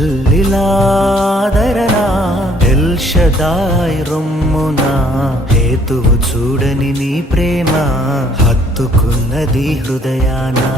జల్లిలాదరనా L షదాయ్ రొమ్మున హేతువు చూడని నీ ప్రేమ హత్తుకున్నది హృదయానా